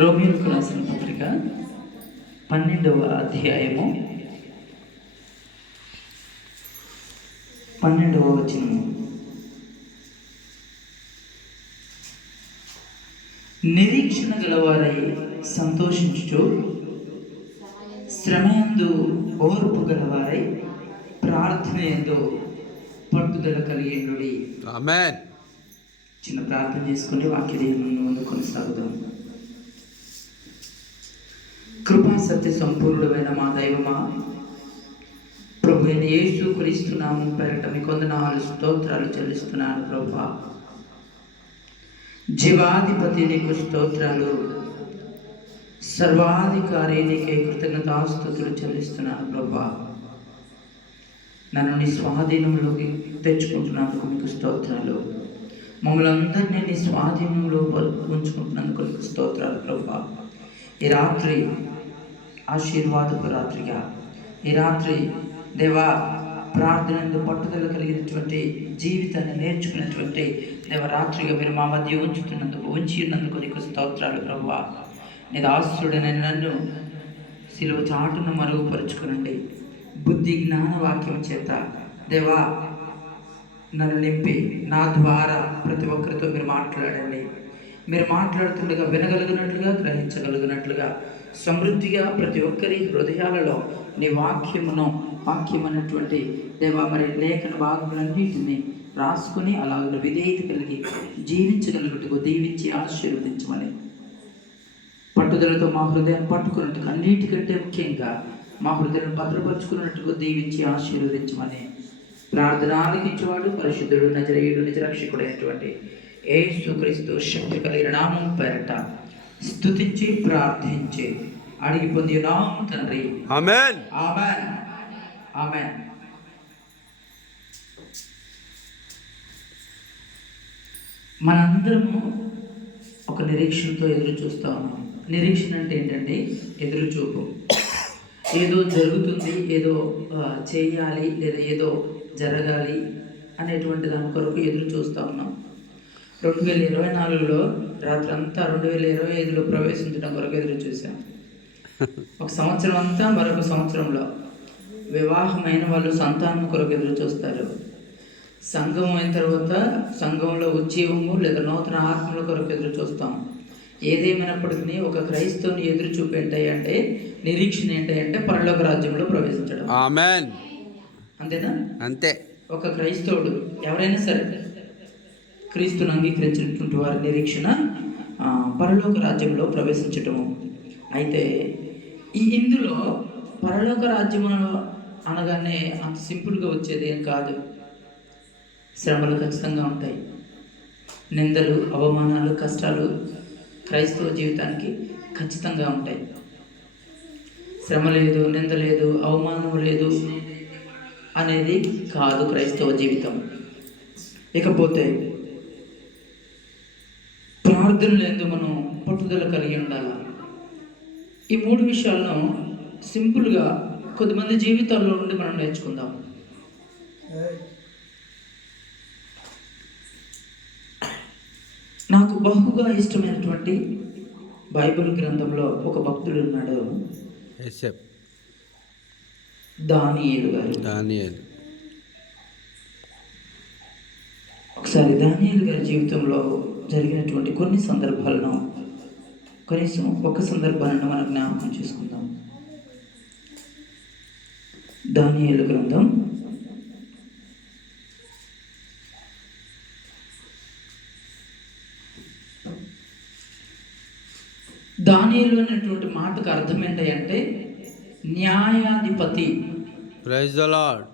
రోమీయులకు రాసిన పత్రిక 12వ అధ్యాయము 12వ వచనము. నిరీక్షణ గలవారై సంతోషించుచు, శ్రమయందు ఓర్పు గలవారై ప్రార్థనయందు పట్టుదల కలిగిండుడి. ఆమేన్. చిన్న ప్రార్థన చేసుకుని వాక్య దేవుని ముందు కొనసాగుదాం. కృపా సత్య సంపూర్ణుడైన మా దైవమా, ప్రభు అయిన యేసు క్రీస్తు నామం పేరట మీ కొందనాలు స్తోత్రాలు చెల్లిస్తున్నాను. ప్రభువా, జీవాధిపతి నీకు స్తోత్రాలు, సర్వాధికారి నీకే కృతజ్ఞతాస్తుతులు చెల్లిస్తున్నాను. ప్రభువా, నన్ను నీ స్వాధీనంలోకి తెచ్చుకుంటున్నందుకు మీకు స్తోత్రాలు. మమ్మల్ని అందరినీ నీ స్వాధీనంలో ఉంచుకుంటున్నందుకు నీకు స్తోత్రాలు. ప్రభువా, ఈ రాత్రి ఆశీర్వాదపు రాత్రిగా, ఈ రాత్రి దేవా ప్రార్థనలో పట్టుదల కలిగినటువంటి జీవితాన్ని నేర్చుకున్నటువంటి దేవరాత్రిగా మీరు మా మధ్య ఉంచినందుకు నీకు స్తోత్రాలు. ప్రభువా, నీ దాసుడైన నన్ను సిలువ చాటును మరుగుపరుచుకునండి. బుద్ధి జ్ఞాన వాక్యం చేత దేవా నన్ను నింపి నా ద్వారా ప్రతి ఒక్కరితో మీరు మాట్లాడండి. మీరు మాట్లాడుతుండగా వినగలిగినట్లుగా, గ్రహించగలిగినట్లుగా, సమృద్ధిగా ప్రతి ఒక్కరి హృదయాలలో నీ వాక్యమైనటువంటి దేవా మరి లేఖన భాగములన్నింటినీ రాసుకుని అలాగే విధేయత కలిగి జీవించగలుగుటకు దీవించి ఆశీర్వదించమని, పట్టుదలతో మా హృదయాన్ని పట్టుకున్నట్టుగా, అన్నిటికంటే ముఖ్యంగా మా హృదయాన్ని భద్రపరుచుకున్నట్టుగా దీవించి ఆశీర్వదించమని ప్రార్థన ఆలకించేవాడు పరిశుద్ధుడు నజరేయుడు నిజరక్షకుడైనటువంటి యేసుక్రీస్తు శక్తి కలిగిన నామం పేరట స్తుతించి ప్రార్థించి అడిగి పొందినాము తండ్రి. ఆమేన్. ఆమేన్. ఆమేన్. మనందరము ఒక నిరీక్షణతో ఎదురు చూస్తూ ఉన్నాం. నిరీక్షణ అంటే ఏంటంటే ఎదురు చూపు. ఏదో జరుగుతుంది, ఏదో చేయాలి, లేదా ఏదో జరగాలి అనేటువంటి దాని కొరకు ఎదురు చూస్తూ ఉన్నాం. 2024లో రాత్రంతా 2025లో ప్రవేశించడం కొరకు ఎదురు చూసాం. ఒక సంవత్సరం అంతా మరొక సంవత్సరంలో వివాహమైన వాళ్ళు సంతానం కొరకు ఎదురు చూస్తారు. సంఘం అయిన తర్వాత సంఘంలో ఉద్యోగము లేదా నూతన ఆత్మల కొరకు ఎదురు చూస్తాం. ఏదేమైనప్పటికీ ఒక క్రైస్తవుని ఎదురు చూపు ఏంటంటే, నిరీక్షణ ఏంటంటే పరలోక రాజ్యంలో ప్రవేశించడం. ఆమేన్. అంతేనా? అంతే. ఒక క్రైస్తవుడు ఎవరైనా సరే క్రీస్తును అంగీకరించినటువంటి వారి నిరీక్షణ పరలోక రాజ్యంలో ప్రవేశించటము. అయితే ఇందులో పరలోక రాజ్యం అనగానే అంత సింపుల్గా వచ్చేది ఏం కాదు. శ్రమలు ఖచ్చితంగా ఉంటాయి. నిందలు, అవమానాలు, కష్టాలు క్రైస్తవ జీవితానికి ఖచ్చితంగా ఉంటాయి. శ్రమ లేదు, నింద లేదు, అవమానం లేదు అనేది కాదు క్రైస్తవ జీవితం. ఇకపోతే ప్రార్థనలు ఎందుకు మనం పట్టుదల కలిగి ఉండాలి. ఈ 3 విషయాలను సింపుల్గా కొద్దిమంది జీవితాల్లో నుండి మనం నేర్చుకుందాం. నాకు బహుగా ఇష్టమైనటువంటి బైబిల్ గ్రంథంలో ఒక భక్తుడు ఉన్నాడు, దానియేలు గారు. ఒకసారి దానియేలు గారి జీవితంలో జరిగినటువంటి కొన్ని సందర్భాలను, కనీసం ఒక సందర్భాలను మనం జ్ఞాపకం చేసుకుందాం. దానియేలు గ్రంథం 'దానియేలు అనేటువంటి మాటకు అర్థం ఏంటంటే న్యాయాధిపతి. Praise the lord.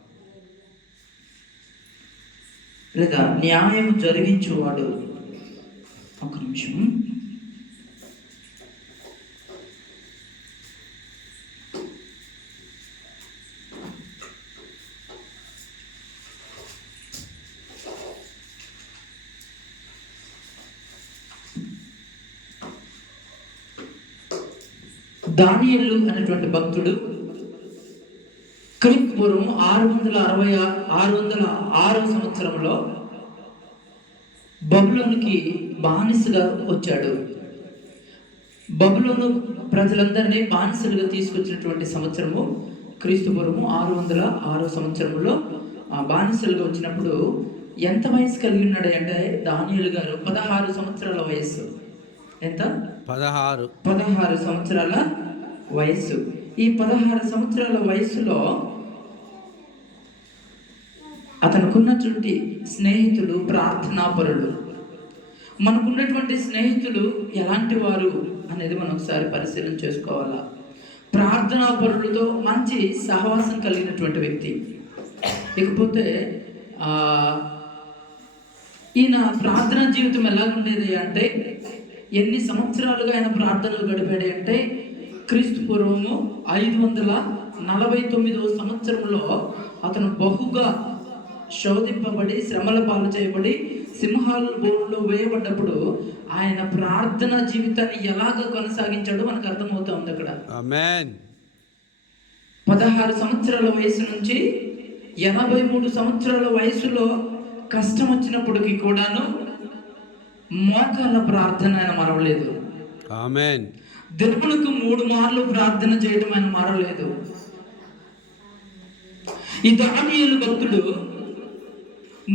లేదా న్యాయం జరిగించేవాడు. ఒక నిమిషం. దానియేలు అనేటువంటి భక్తుడు పూర్వం 606వ సంవత్సరంలో బబులోనికి బానిసగా వచ్చాడు. బబులోను ప్రజలందరినీ బానిసలుగా తీసుకొచ్చినటువంటి సంవత్సరము క్రీస్తు పూర్వము 606 సంవత్సరంలో ఆ బానిసలుగా వచ్చినప్పుడు ఎంత వయసు కలిగి ఉన్నాడు అంటే దానియేలు గారు 16 సంవత్సరాల వయస్సు. ఎంత? 16 సంవత్సరాల వయస్సు. ఈ 16 సంవత్సరాల వయసులో అతనుకున్నటువంటి స్నేహితులు ప్రార్థనాపరులు. మనకున్నటువంటి స్నేహితులు ఎలాంటి వారు అనేది మనం ఒకసారి పరిశీలన చేసుకోవాలా. ప్రార్థనాపరులతో మంచి సహవాసం కలిగినటువంటి వ్యక్తి. ఇకపోతే ఈయన ప్రార్థనా జీవితం ఎలాగుండేది అంటే, ఎన్ని సంవత్సరాలుగా ఆయన ప్రార్థనలు గడిపాడు అంటే, క్రీస్తు పూర్వము 549వ సంవత్సరంలో అతను బహుగా శోధింపబడి శ్రమల పాలు చేయబడి సింహాల బోన్లో వేయబడ్డప్పుడు ఆయన ప్రార్థన జీవితాన్ని ఎలాగ కొనసాగించాడో మనకు అర్థమవుతా ఉంది అక్కడ. ఆమేన్. 16 సంవత్సరాల వయసు నుంచి 83 సంవత్సరాల వయసులో కష్టం వచ్చినప్పటికీ కూడాను మోకాళ్ళ ప్రార్థన ఆయన మరవలేదు. ఆమేన్. దేవునికి 3 మార్లు ప్రార్థన చేయడం ఆయన మరవలేదు. ఈ దానియేలు భక్తుడు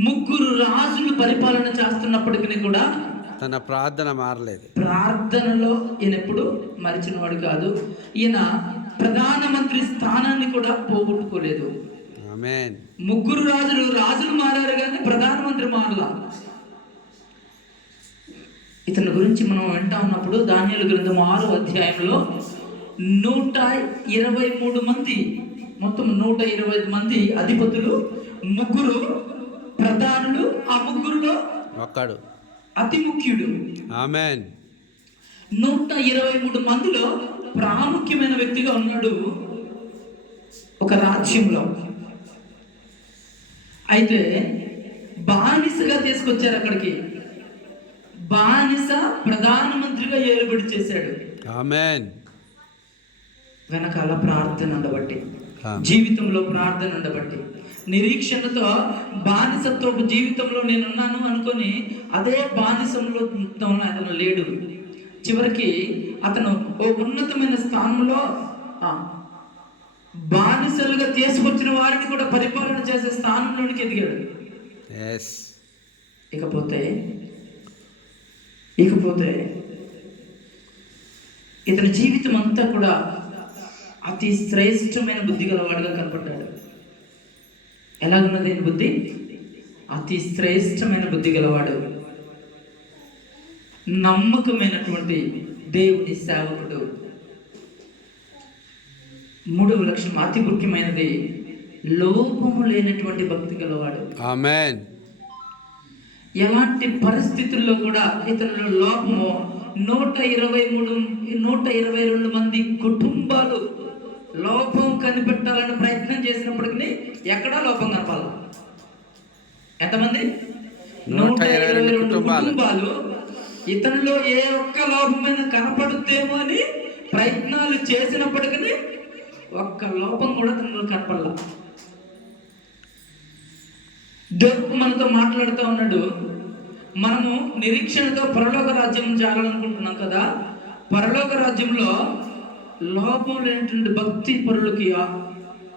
3 రాజులు పరిపాలన చేస్తున్నప్పటికీ కూడా తన ప్రార్థన మారలేదు. ప్రార్థనలో ఈయన ఎప్పుడు మరిచినవాడు కాదు. ఈయన ప్రధానమంత్రి స్థానాన్ని కూడా పోగొట్టుకోలేదు. ఆమేన్. 3 రాజులు మారారు కానీ ప్రధానమంత్రి మారలా. ఇతని గురించి మనం వింటా ఉన్నప్పుడు దానియేలు గ్రంథం 6వ అధ్యాయంలో 123 మంది, మొత్తం 125 మంది అధిపతులు, 3 ప్రధానులు, ఆ 3లో ఒక్కడు అతి ముఖ్యుడు. ఆమేన్. 123 మందిలో ప్రాముఖ్యమైన వ్యక్తిగా ఉన్నాడు ఒక రాజ్యంలో. అయితే బానిసగా తీసుకొచ్చారు అక్కడికి. బానిస ప్రధానమంత్రిగా ఏలుబడి చేశాడు. ఆమేన్. వెనకాల ప్రార్థన ఉండబట్టి, జీవితంలో ప్రార్థన ఉండబట్టి, నిరీక్షణతో బానిసత్వపు జీవితంలో నేనున్నాను అనుకొని అదే బానిసంలో అతను లేడు. చివరికి అతను ఓ ఉన్నతమైన స్థానంలో బానిసలుగా తీసుకొచ్చిన వారిని కూడా పరిపాలన చేసే స్థానంలోనికి ఎదిగాడు. ఇకపోతే ఇతని జీవితం అంతా కూడా అతి శ్రేష్టమైన బుద్ధి గలవాడుగా కనపడ్డాడు. ఎలాగున్నది బుద్ధి? అతి శ్రేష్టమైన బుద్ధి గలవాడు, నమ్మకమైనటువంటి దేవుని సేవకుడు. 3వ లక్షణం అతి ముఖ్యమైనది, లోపము లేనటువంటి భక్తి గలవాడు. ఆమేన్. ఎలాంటి పరిస్థితుల్లో కూడా ఇతరుల లోపము 122 మంది కుటుంబాలు లోపం కనిపెట్టాలని ప్రయత్నం చేసినప్పటికీ ఎక్కడా లోపం కనపాల. ఎంతమంది? 122 కుటుంబాలు ఇతనిలో ఏ ఒక్క లోపమైన కనపడుద్దేమో అని ప్రయత్నాలు చేసినప్పటికీ ఒక్క లోపం కూడా తనలో కనపడలా. దేవుడు మనతో మాట్లాడుతూ ఉన్నాడు. మనము నిరీక్షణతో పరలోక రాజ్యం చేయాలనుకుంటున్నాం కదా. పరలోక రాజ్యంలో లోపం లేనటువంటి భక్తి పరులకి